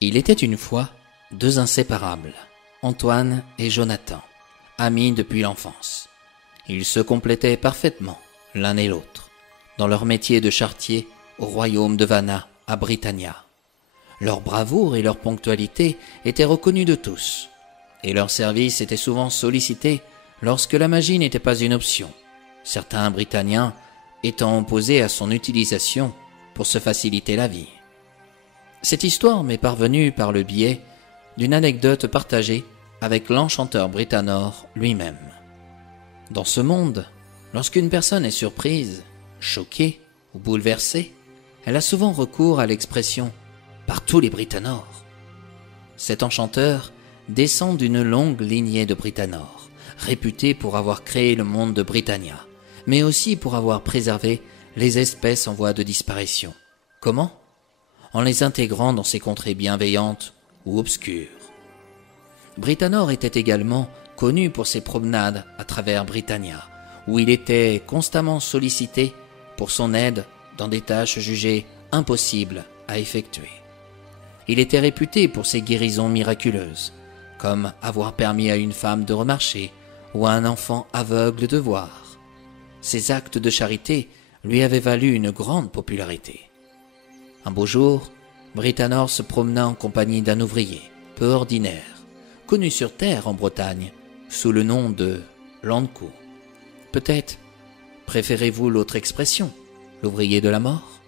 Il était une fois deux inséparables, Antoine et Jonathan, amis depuis l'enfance. Ils se complétaient parfaitement, l'un et l'autre, dans leur métier de charretier au royaume de Vanna, à Britannia. Leur bravoure et leur ponctualité étaient reconnus de tous, et leurs services étaient souvent sollicités lorsque la magie n'était pas une option, certains Britanniens étant opposés à son utilisation pour se faciliter la vie. Cette histoire m'est parvenue par le biais d'une anecdote partagée avec l'enchanteur Britannor lui-même. Dans ce monde, lorsqu'une personne est surprise, choquée ou bouleversée, elle a souvent recours à l'expression « par tous les Britannor ». Cet enchanteur descend d'une longue lignée de Britannor, réputés pour avoir créé le monde de Britannia, mais aussi pour avoir préservé les espèces en voie de disparition. Comment ? En les intégrant dans ces contrées bienveillantes ou obscures. Britannor était également connu pour ses promenades à travers Britannia, où il était constamment sollicité pour son aide dans des tâches jugées impossibles à effectuer. Il était réputé pour ses guérisons miraculeuses, comme avoir permis à une femme de remarcher ou à un enfant aveugle de voir. Ses actes de charité lui avaient valu une grande popularité. Un beau jour, Britannor se promena en compagnie d'un ouvrier, peu ordinaire, connu sur terre en Bretagne, sous le nom de Landku. Peut-être préférez-vous l'autre expression, l'ouvrier de la mort ?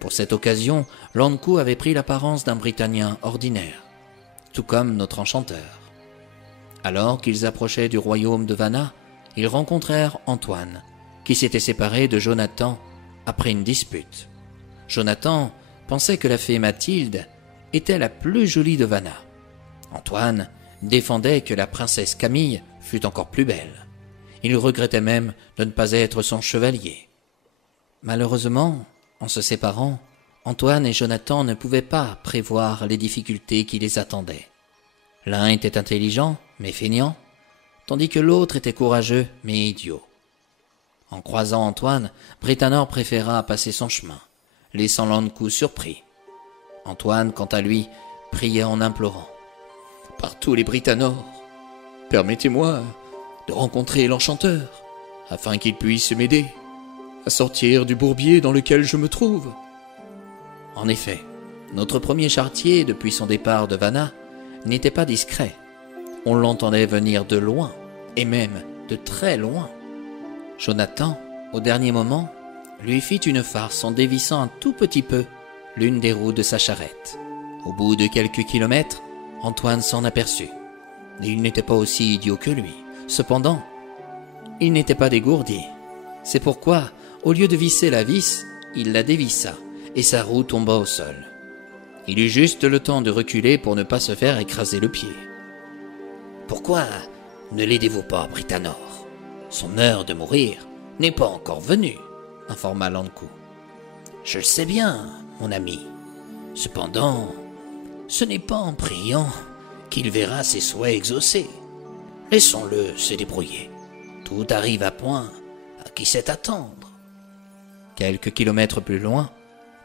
Pour cette occasion, Landku avait pris l'apparence d'un Britannien ordinaire, tout comme notre enchanteur. Alors qu'ils approchaient du royaume de Vanna, ils rencontrèrent Antoine, qui s'était séparé de Jonathan après une dispute. Jonathan pensait que la fée Mathilde était la plus jolie de Vanna. Antoine défendait que la princesse Camille fût encore plus belle. Il regrettait même de ne pas être son chevalier. Malheureusement, en se séparant, Antoine et Jonathan ne pouvaient pas prévoir les difficultés qui les attendaient. L'un était intelligent, mais feignant, tandis que l'autre était courageux, mais idiot. En croisant Antoine, Britannor préféra passer son chemin, laissant Landku surpris. Antoine, quant à lui, priait en implorant. « Par tous les Britannor, permettez-moi de rencontrer l'enchanteur, afin qu'il puisse m'aider à sortir du bourbier dans lequel je me trouve. » En effet, notre premier charretier, depuis son départ de Vanna, n'était pas discret. On l'entendait venir de loin, et même de très loin. Jonathan, au dernier moment, lui fit une farce en dévissant un tout petit peu l'une des roues de sa charrette. Au bout de quelques kilomètres, Antoine s'en aperçut. Il n'était pas aussi idiot que lui. Cependant, il n'était pas dégourdi. C'est pourquoi, au lieu de visser la vis, il la dévissa, et sa roue tomba au sol. Il eut juste le temps de reculer pour ne pas se faire écraser le pied. « Pourquoi ne l'aidez-vous pas, Britannor ? Son heure de mourir n'est pas encore venue, » informa Landku. « Je le sais bien, mon ami. Cependant, ce n'est pas en priant qu'il verra ses souhaits exaucés. Laissons-le se débrouiller. Tout arrive à point à qui sait attendre. » Quelques kilomètres plus loin,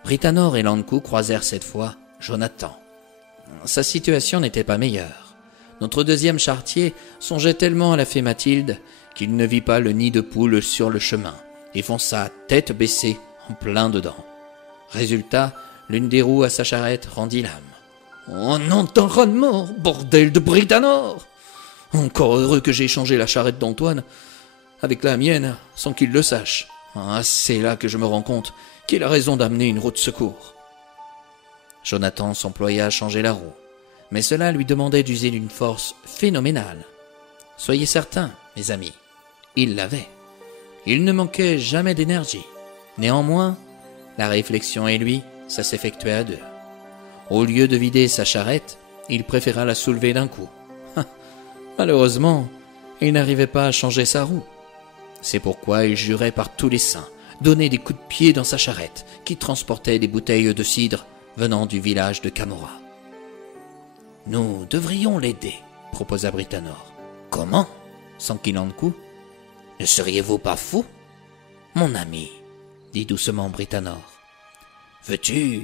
Britannor et Landku croisèrent cette fois Jonathan. Sa situation n'était pas meilleure. Notre deuxième charretier songeait tellement à la fée Mathilde qu'il ne vit pas le nid de poule sur le chemin et fonça tête baissée en plein dedans. Résultat, l'une des roues à sa charrette rendit l'âme. « Oh non, t'en ras de mort, bordel de Britannor ! Encore heureux que j'ai échangé la charrette d'Antoine avec la mienne sans qu'il le sache. Ah, c'est là que je me rends compte qu'il a raison d'amener une roue de secours. » Jonathan s'employa à changer la roue, mais cela lui demandait d'user d'une force phénoménale. Soyez certains, mes amis, il l'avait. Il ne manquait jamais d'énergie. Néanmoins, la réflexion et lui, ça s'effectuait à deux. Au lieu de vider sa charrette, il préféra la soulever d'un coup. Malheureusement, il n'arrivait pas à changer sa roue. C'est pourquoi il jurait par tous les saints, donner des coups de pied dans sa charrette, qui transportait des bouteilles de cidre venant du village de Camorra. « Nous devrions l'aider, » proposa Britannor. « Comment » s'enquit Landku. « Ne seriez-vous pas fou ?»« Mon ami, » dit doucement Britannor. « Veux-tu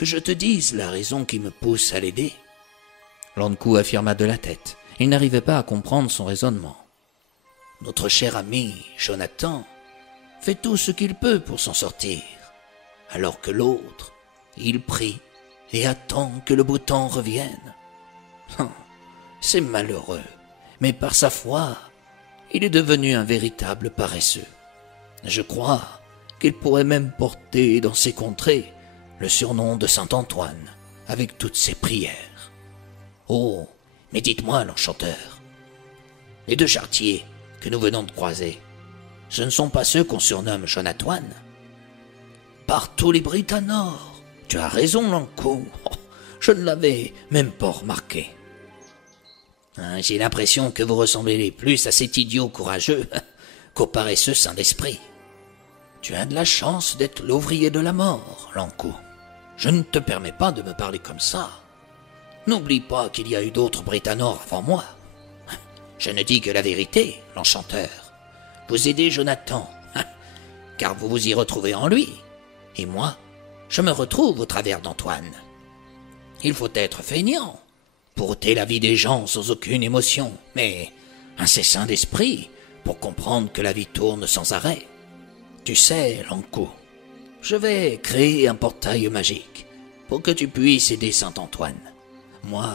que je te dise la raison qui me pousse à l'aider ?» L'Ankou affirma de la tête. Il n'arrivait pas à comprendre son raisonnement. « Notre cher ami, Jonathan, fait tout ce qu'il peut pour s'en sortir, alors que l'autre, il prie et attend que le beau temps revienne. C'est malheureux, mais par sa foi, il est devenu un véritable paresseux. Je crois qu'il pourrait même porter dans ces contrées le surnom de Saint-Antoine, avec toutes ses prières. Oh, mais dites-moi, l'enchanteur, les deux charretiers que nous venons de croiser, ce ne sont pas ceux qu'on surnomme Jonathan? Par tous les Britanores, tu as raison, Lankou. Je ne l'avais même pas remarqué. J'ai l'impression que vous ressemblez plus à cet idiot courageux qu'au paresseux saint d'esprit. Tu as de la chance d'être l'ouvrier de la mort, Lankou. Je ne te permets pas de me parler comme ça. N'oublie pas qu'il y a eu d'autres Britanores avant moi. Je ne dis que la vérité, l'enchanteur. Vous aidez Jonathan, car vous vous y retrouvez en lui. Et moi, je me retrouve au travers d'Antoine. Il faut être feignant pour ôter la vie des gens sans aucune émotion, mais assez sain d'esprit pour comprendre que la vie tourne sans arrêt. Tu sais, Lankou, je vais créer un portail magique pour que tu puisses aider Saint-Antoine. Moi,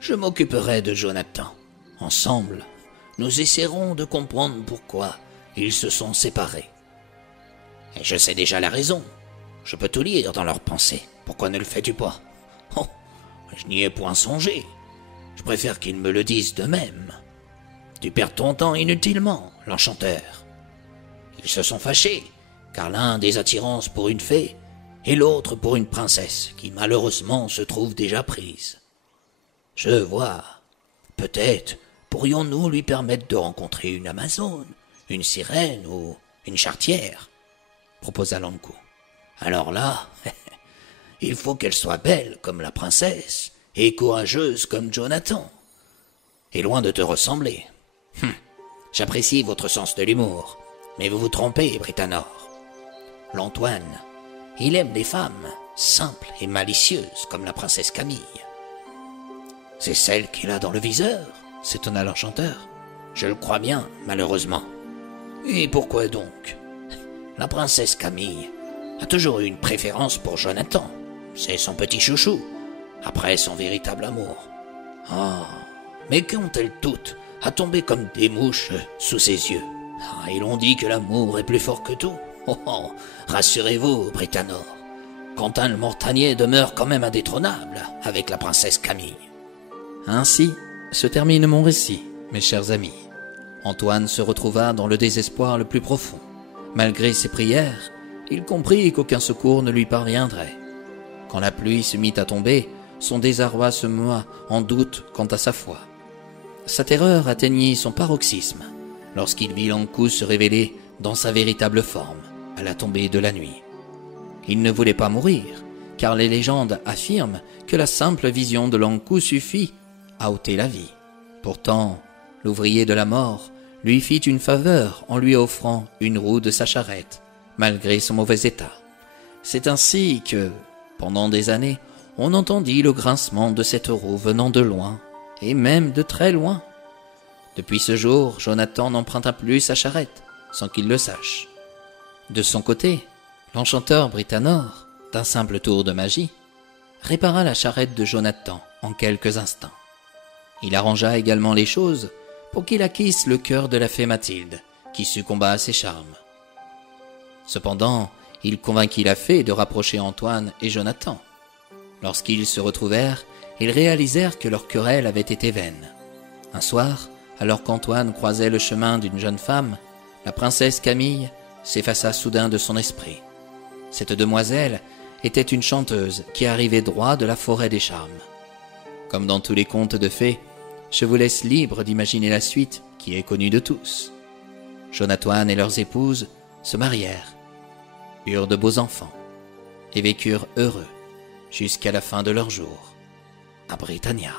je m'occuperai de Jonathan. Ensemble, nous essaierons de comprendre pourquoi ils se sont séparés. Et je sais déjà la raison. Je peux tout lire dans leurs pensées. Pourquoi ne le fais-tu pas? Oh, je n'y ai point songé. Je préfère qu'ils me le disent d'eux-mêmes. Tu perds ton temps inutilement, l'enchanteur. Ils se sont fâchés, car l'un des attirances pour une fée et l'autre pour une princesse qui malheureusement se trouve déjà prise. Je vois. Peut-être pourrions-nous lui permettre de rencontrer une Amazone, une sirène ou une charretière, proposa Lankou. Alors là, il faut qu'elle soit belle comme la princesse et courageuse comme Jonathan. Et loin de te ressembler. J'apprécie votre sens de l'humour, mais vous vous trompez, Britanore. L'Antoine, il aime les femmes simples et malicieuses comme la princesse Camille. C'est celle qu'il a dans le viseur, s'étonna l'enchanteur. Je le crois bien, malheureusement. Et pourquoi donc? La princesse Camille a toujours eu une préférence pour Jonathan. C'est son petit chouchou, après son véritable amour. Ah, mais qu'ont-elles toutes à tomber comme des mouches sous ses yeux? Ah, et l'on dit que l'amour est plus fort que tout. Oh, rassurez-vous, Britanore. Quentin le Mortanier demeure quand même indétrônable avec la princesse Camille. Ainsi se termine mon récit, mes chers amis. Antoine se retrouva dans le désespoir le plus profond. Malgré ses prières, il comprit qu'aucun secours ne lui parviendrait. Quand la pluie se mit à tomber, son désarroi se mua en doute quant à sa foi. Sa terreur atteignit son paroxysme lorsqu'il vit Lankou se révéler dans sa véritable forme à la tombée de la nuit. Il ne voulait pas mourir, car les légendes affirment que la simple vision de Lankou suffit à ôter la vie. Pourtant, l'ouvrier de la mort lui fit une faveur en lui offrant une roue de sa charrette, malgré son mauvais état. C'est ainsi que, pendant des années, on entendit le grincement de cette roue venant de loin, et même de très loin. Depuis ce jour, Jonathan n'emprunta plus sa charrette, sans qu'il le sache. De son côté, l'enchanteur Britanore, d'un simple tour de magie, répara la charrette de Jonathan en quelques instants. Il arrangea également les choses pour qu'il acquisse le cœur de la fée Mathilde, qui succomba à ses charmes. Cependant, il convainquit la fée de rapprocher Antoine et Jonathan. Lorsqu'ils se retrouvèrent, ils réalisèrent que leur querelle avait été vaine. Un soir, alors qu'Antoine croisait le chemin d'une jeune femme, la princesse Camille s'effaça soudain de son esprit. Cette demoiselle était une chanteuse qui arrivait droit de la forêt des charmes. Comme dans tous les contes de fées, je vous laisse libre d'imaginer la suite qui est connue de tous. Jonathan et leurs épouses se marièrent, eurent de beaux enfants et vécurent heureux jusqu'à la fin de leurs jours à Britannia.